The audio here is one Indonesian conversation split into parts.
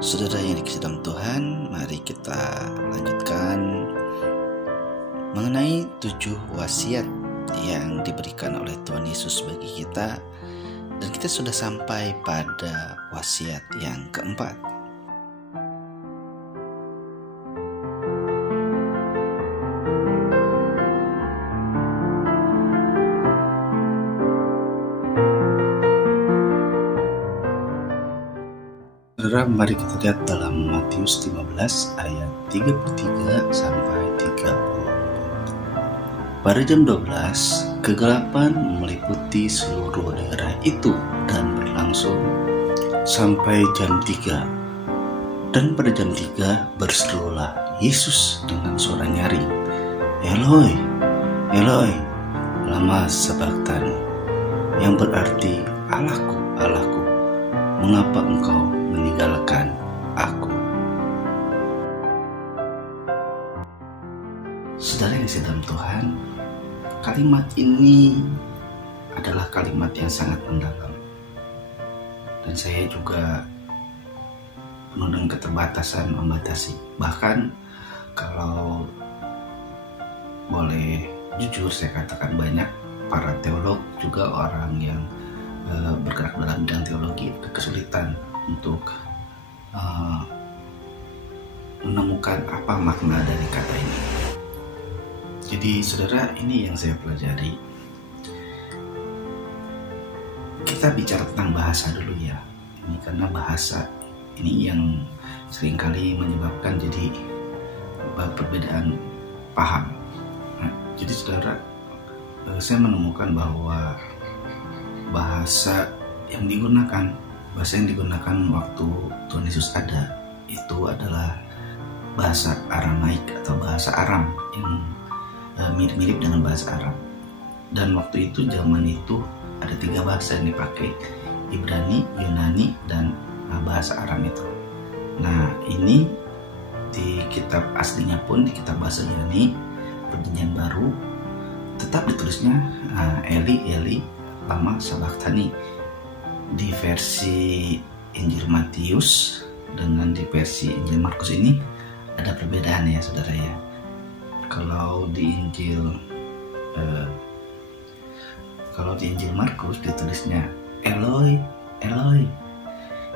Saudara yang dikasihi dalam Tuhan, mari kita lanjutkan mengenai 7 wasiat yang diberikan oleh Tuhan Yesus bagi kita. Dan kita sudah sampai pada wasiat yang keempat. Saudara, mari kita lihat dalam Matius 15 ayat 33 sampai 30. Pada jam 12, kegelapan meliputi seluruh daerah itu dan berlangsung sampai jam 3. Dan pada jam 3 berserulah Yesus dengan suara nyaring, "Eloi, Eloi, lama sabachthani," yang berarti, "Allahku, Allahku, mengapa engkau meninggalkan aku?" Saudara yang dikasihi dalam Tuhan, kalimat ini adalah kalimat yang sangat mendalam. Dan saya juga penuh dengan keterbatasan membatasi. Bahkan kalau boleh jujur saya katakan, banyak para teolog juga orang yang bergerak dalam bidang teologi kesulitan untuk menemukan apa makna dari kata ini. Jadi saudara, ini yang saya pelajari. Kita bicara tentang bahasa dulu ya. Ini karena bahasa ini yang seringkali menyebabkan jadi perbedaan paham. Nah, jadi saudara, saya menemukan bahwa bahasa yang digunakan waktu Tuhan Yesus ada itu adalah bahasa Aramaik atau bahasa Aram yang mirip-mirip dengan bahasa Arab. Dan waktu itu, zaman itu ada 3 bahasa yang dipakai, Ibrani, Yunani, dan bahasa Aram itu. Nah, ini di kitab aslinya pun, di kitab bahasa Yunani Perjanjian Baru, tetap ditulisnya Eli, Eli, lama sabachthani. Di versi Injil Matius dengan di versi Injil Markus ini ada perbedaan ya saudara ya. Kalau di Injil Markus ditulisnya Eloi, Eloi.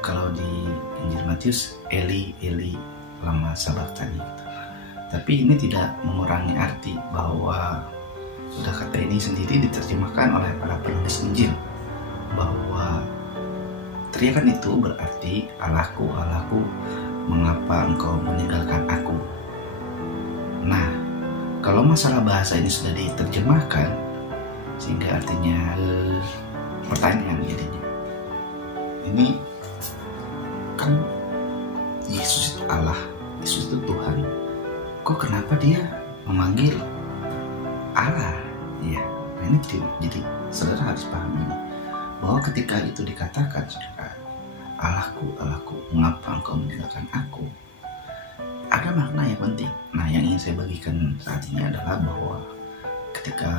Kalau di Injil Matius Eli, Eli, lama sabachthani. Tapi ini tidak mengurangi arti bahwa sudah kata ini sendiri diterjemahkan oleh para penulis Injil, bahwa teriakan itu berarti, "Allahku, Allahku, mengapa engkau meninggalkan aku?" Nah, kalau masalah bahasa ini sudah diterjemahkan sehingga artinya pertanyaan jadinya. Ini kan Yesus itu Allah, Yesus itu Tuhan. Kok kenapa dia memanggil Allah? Ya, nah ini jadi saudara harus paham ini, bahwa ketika itu dikatakan, saudara, "Allahku, Allahku, mengapa engkau meninggalkan aku?" ada makna yang penting. Nah, yang ingin saya bagikan saat ini adalah bahwa ketika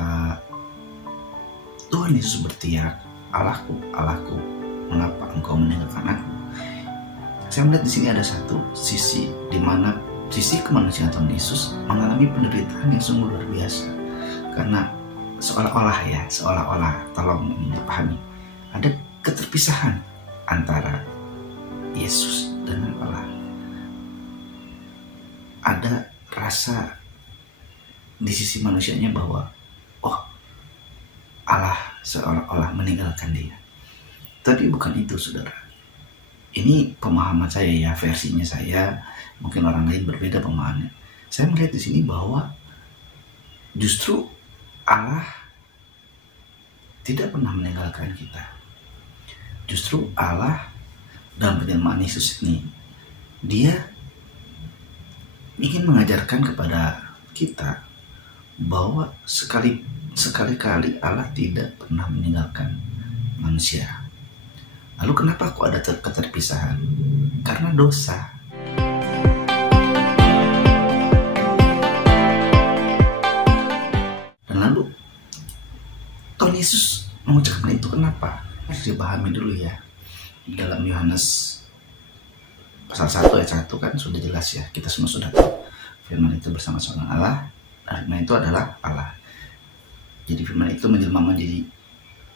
Tuhan Yesus berteriak, "Allahku, Allahku, mengapa engkau meninggalkan aku?" Saya melihat di sini ada satu sisi di mana sisi kemanusiaan Tuhan Yesus mengalami penderitaan yang sungguh luar biasa. Karena seolah-olah, tolong ini dipahami, ada keterpisahan antara Yesus dengan Allah. Ada rasa di sisi manusianya bahwa Allah seolah-olah meninggalkan dia. Tapi bukan itu saudara. Ini pemahaman saya ya, versinya saya. Mungkin orang lain berbeda pemahamannya. Saya melihat di sini bahwa justru Allah tidak pernah meninggalkan kita. Justru Allah dalam penyertaan Yesus ini, dia ingin mengajarkan kepada kita bahwa sekali-kali Allah tidak pernah meninggalkan manusia. Lalu kenapa kok ada keterpisahan? Karena dosa. Dan lalu Tuhan Yesus mengucapkan itu kenapa? Harus dipahami dulu ya. Dalam Yohanes pasal 1 ayat 1 kan sudah jelas ya, kita semua sudah tahu firman itu bersama-sama Allah, dan firman itu adalah Allah. Jadi firman itu menjelma menjadi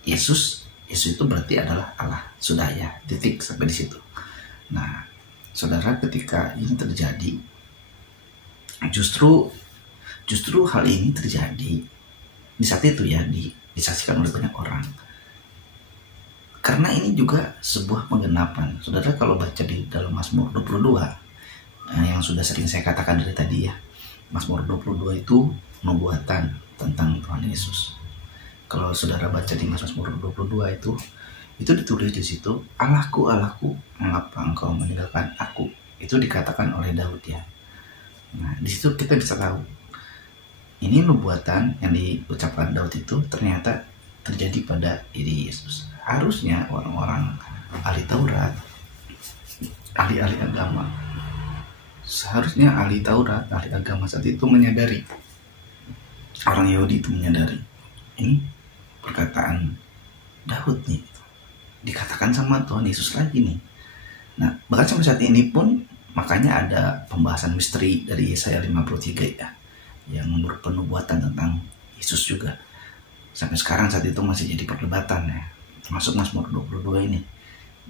Yesus. Yesus itu berarti adalah Allah. Sudah ya, titik sampai di situ. Nah, saudara, ketika ini terjadi, justru hal ini terjadi di saat itu ya, disaksikan oleh banyak orang. Karena ini juga sebuah penggenapan. Saudara, kalau baca di dalam Mazmur 22, yang sudah sering saya katakan dari tadi ya, Mazmur 22 itu nubuatan tentang Tuhan Yesus. Kalau saudara baca di Mazmur 22 itu ditulis di situ, Allahku, Allahku, mengapa engkau meninggalkan aku? Itu dikatakan oleh Daud ya. Nah, di situ kita bisa tahu ini nubuatan yang diucapkan Daud itu ternyata terjadi pada diri Yesus. Harusnya orang-orang ahli Taurat, ahli agama, seharusnya ahli Taurat, ahli agama saat itu menyadari, orang Yahudi itu menyadari, ini perkataan Daud nih, dikatakan sama Tuhan Yesus lagi nih. Nah, bahkan sampai saat ini pun makanya ada pembahasan misteri dari Yesaya 53 ya, yang berpenubuatan tentang Yesus juga. Sampai sekarang saat itu masih jadi perdebatan ya, termasuk Mazmur 22 ini.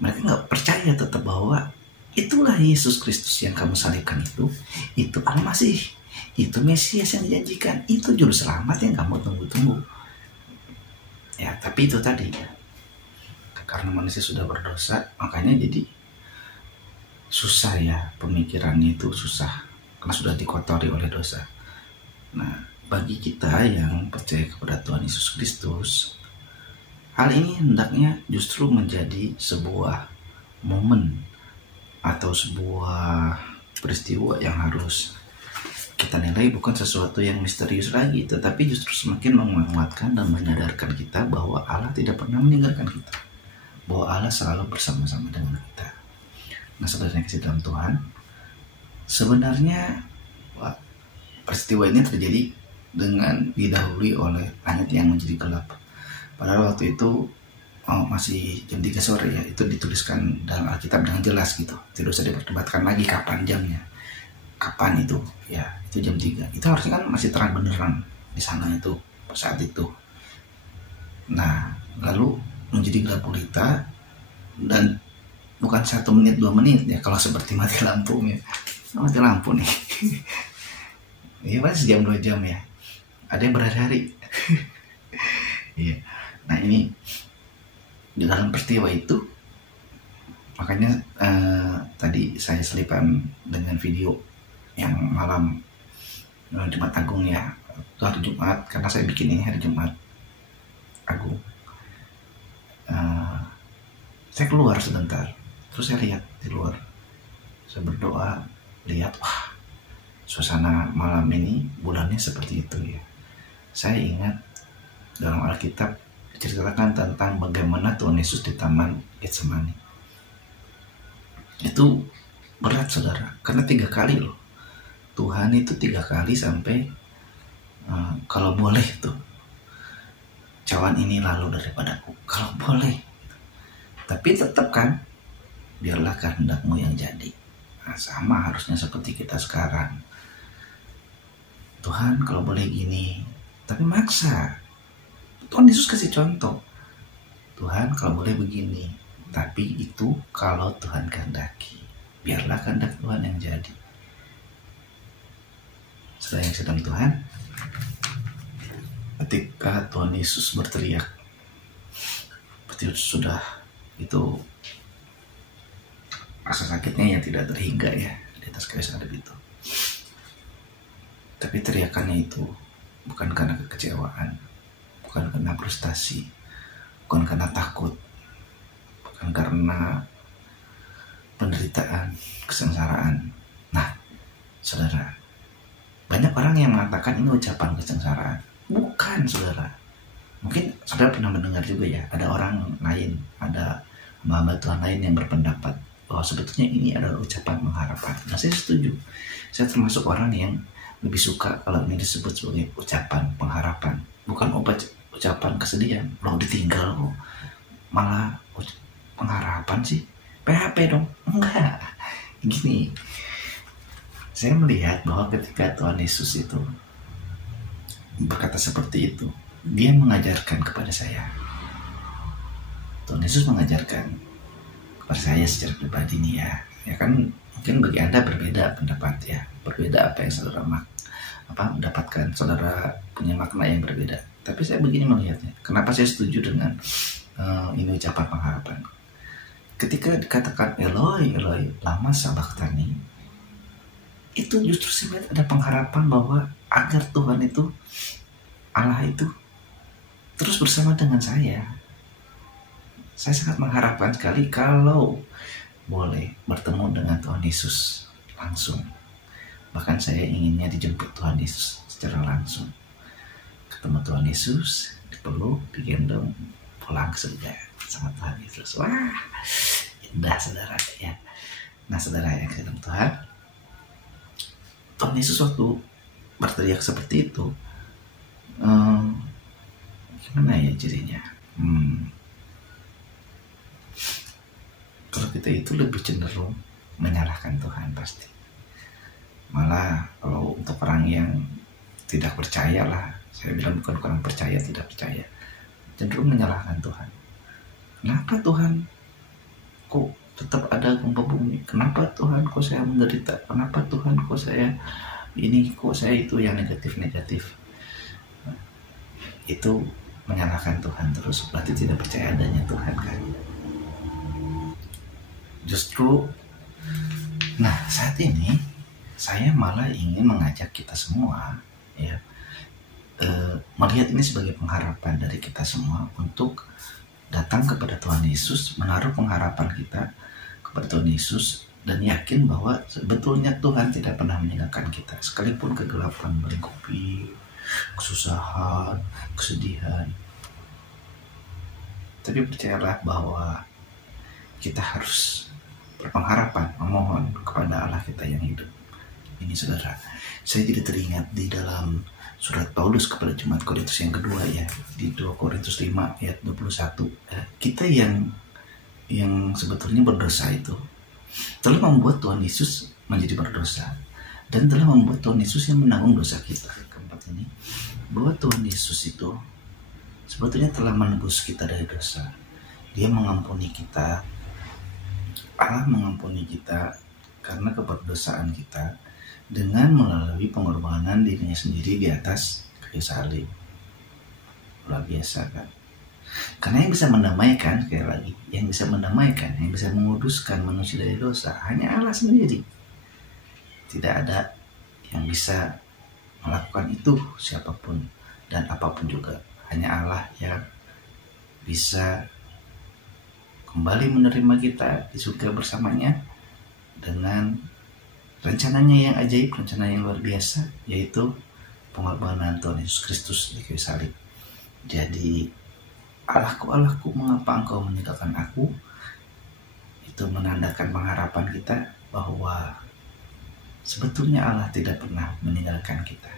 Mereka nggak percaya tetap bahwa itulah Yesus Kristus yang kamu salibkan itu Al-Masih, itu Mesias yang dijanjikan, itu juru selamat yang kamu tunggu-tunggu. Ya, tapi itu tadi ya, karena manusia sudah berdosa, makanya jadi susah ya, pemikirannya itu susah karena sudah dikotori oleh dosa. Nah, bagi kita yang percaya kepada Tuhan Yesus Kristus, hal ini hendaknya justru menjadi sebuah momen atau sebuah peristiwa yang harus kita nilai bukan sesuatu yang misterius lagi, tetapi justru semakin menguatkan dan menyadarkan kita bahwa Allah tidak pernah meninggalkan kita, bahwa Allah selalu bersama-sama dengan kita. Nah, saudara yang kasih dalam Tuhan, sebenarnya peristiwa ini terjadi dengan didahului oleh langit yang menjadi gelap. Padahal waktu itu masih jam 3 sore ya, itu dituliskan dalam Alkitab dengan jelas gitu. Tidak usah diperdebatkan lagi kapan jamnya, kapan itu ya, itu jam 3. Itu harusnya kan masih terang beneran di sana itu saat itu. Nah, lalu menjadi gelap gulita, dan bukan 1 menit 2 menit ya, kalau seperti mati lampu ya, mati lampu nih. Iya, pasti sejam 2 jam ya, ada yang berhari-hari. Iya. Nah, ini di dalam peristiwa itu makanya tadi saya selipan dengan video yang malam Jumat Agung ya, itu hari Jumat, karena saya bikin ini hari Jumat Agung. Saya keluar sebentar, terus saya lihat di luar, saya berdoa, lihat, wah, suasana malam ini bulannya seperti itu ya. Saya ingat dalam Alkitab diceritakan tentang bagaimana Tuhan Yesus di Taman Getsemani. Itu berat saudara, karena 3 kali loh. Tuhan itu 3 kali sampai kalau boleh tuh, cawan ini lalu daripadaku, kalau boleh. Tapi tetap kan, biarlah kehendakmu yang jadi. Nah, sama harusnya seperti kita sekarang. Tuhan kalau boleh gini, tapi maksa. Tuhan Yesus kasih contoh, Tuhan kalau boleh begini, tapi itu kalau Tuhan kehendaki, biarlah kehendak Tuhan yang jadi. Saudara yang sedang Tuhan, ketika Tuhan Yesus berteriak, berarti sudah itu rasa sakitnya yang tidak terhingga ya di atas kayu salib itu. Tapi teriakannya itu bukan karena kekecewaan, bukan karena frustasi, bukan karena takut, bukan karena penderitaan, kesengsaraan. Nah, saudara, banyak orang yang mengatakan ini ucapan kesengsaraan. Bukan, saudara. Mungkin saudara pernah mendengar juga ya, ada orang lain, ada hamba Tuhan lain yang berpendapat bahwa sebetulnya ini adalah ucapan pengharapan. Nah, saya setuju. Saya termasuk orang yang lebih suka kalau ini disebut sebagai ucapan pengharapan, bukan ucapan kesedihan. Loh, ditinggal kok malah pengharapan sih, PHP dong. Enggak, Gini, saya melihat bahwa ketika Tuhan Yesus itu berkata seperti itu, dia mengajarkan kepada saya. Tuhan Yesus mengajarkan kepada saya secara pribadi nih ya. Ya kan mungkin bagi Anda berbeda pendapat ya. Berbeda apa yang saudara mendapatkan, saudara punya makna yang berbeda. Tapi saya begini melihatnya. Kenapa saya setuju dengan ini ucapan pengharapan? Ketika dikatakan Eloi, Eloi, lama sabachthani, itu justru sebenarnya ada pengharapan bahwa agar Tuhan itu, Allah itu terus bersama dengan saya. Saya sangat mengharapkan sekali kalau boleh bertemu dengan Tuhan Yesus langsung. Bahkan saya inginnya dijemput Tuhan Yesus secara langsung. Ketemu Tuhan Yesus, dipeluk, digendong, pulang ke surga sama Tuhan Yesus. Wah, indah saudara ya. Nah saudara yang dalam Tuhan, Tuhan Yesus waktu berteriak seperti itu, gimana ya jadinya? Kalau kita itu lebih cenderung menyalahkan Tuhan pasti. Malah kalau untuk orang yang tidak percaya lah, saya bilang bukan orang percaya, tidak percaya, cenderung menyalahkan Tuhan. Kenapa Tuhan kok tetap ada gempa bumi? Kenapa Tuhan kok saya menderita? Kenapa Tuhan kok saya ini, kok saya itu, yang negatif-negatif? Itu menyalahkan Tuhan terus, berarti tidak percaya adanya Tuhan kan? Justru, nah saat ini saya malah ingin mengajak kita semua ya, melihat ini sebagai pengharapan dari kita semua untuk datang kepada Tuhan Yesus, menaruh pengharapan kita kepada Tuhan Yesus, dan yakin bahwa sebetulnya Tuhan tidak pernah meninggalkan kita, sekalipun kegelapan melingkupi, kesusahan, kesedihan. Tapi percayalah bahwa kita harus berpengharapan, memohon kepada Allah kita yang hidup. Ini saudara, saya jadi teringat di dalam surat Paulus kepada jemaat Korintus yang kedua ya, di 2 Korintus 5 ayat 21. Kita yang sebetulnya berdosa itu telah membuat Tuhan Yesus menjadi berdosa, dan telah membuat Tuhan Yesus yang menanggung dosa kita. Keempat ini, bahwa Tuhan Yesus itu sebetulnya telah menebus kita dari dosa. Dia mengampuni kita, Allah mengampuni kita karena keberdosaan kita dengan melalui pengorbanan dirinya sendiri di atas kayu salib. Luar biasa kan? Karena yang bisa mendamaikan, sekali lagi, yang bisa mendamaikan, yang bisa menguduskan manusia dari dosa hanya Allah sendiri. Tidak ada yang bisa melakukan itu, siapapun dan apapun juga. Hanya Allah yang bisa kembali menerima kita di surga bersamanya dengan rencananya yang ajaib, rencana yang luar biasa, yaitu pengorbanan Tuhan Yesus Kristus di kayu salib. Jadi, Allahku, Allahku, mengapa engkau meninggalkan aku? Itu menandakan pengharapan kita bahwa sebetulnya Allah tidak pernah meninggalkan kita.